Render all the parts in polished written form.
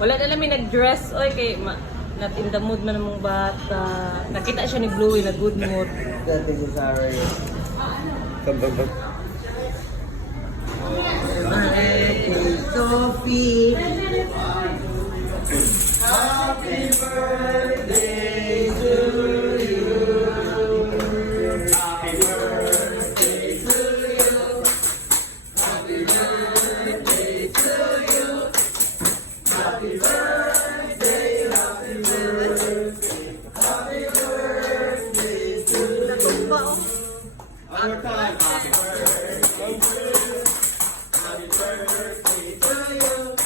Wala na lang may nag-dress. Oy, kay not in the mood man namang bata. Nakita siya ni Bluey na good mood. Dati ko sorry. Kababag. Sophie. Happy birthday to you. Happy birthday to you. Happy birthday to you. Happy birthday, happy birthday. Happy birthday to you. One more time. Happy birthday to you. Happy birthday to you.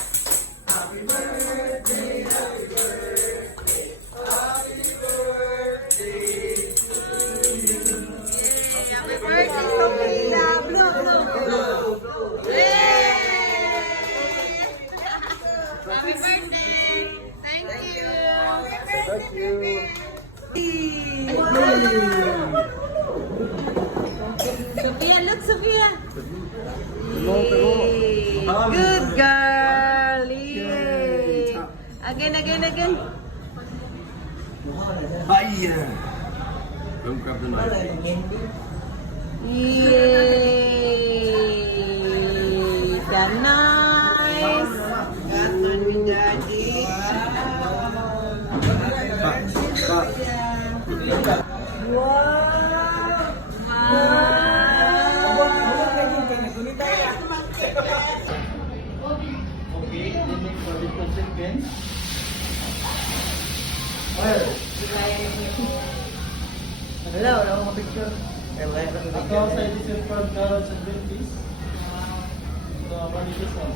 Happy birthday, happy birthday. Happy birthday to you. Happy birthday, Sophia! Blow, blow, blow! Happy birthday! Thank you! Thank you. Sophia, look, Sophia. Good girl! Yay! Again, again, again! Hiya. Don't grab the knife. Yay! That's nice! That's on me, Daddy! Okay, then make for the second. Hello, wala akong picture. Ako sa edition from carrots and green peas. So, what is this one?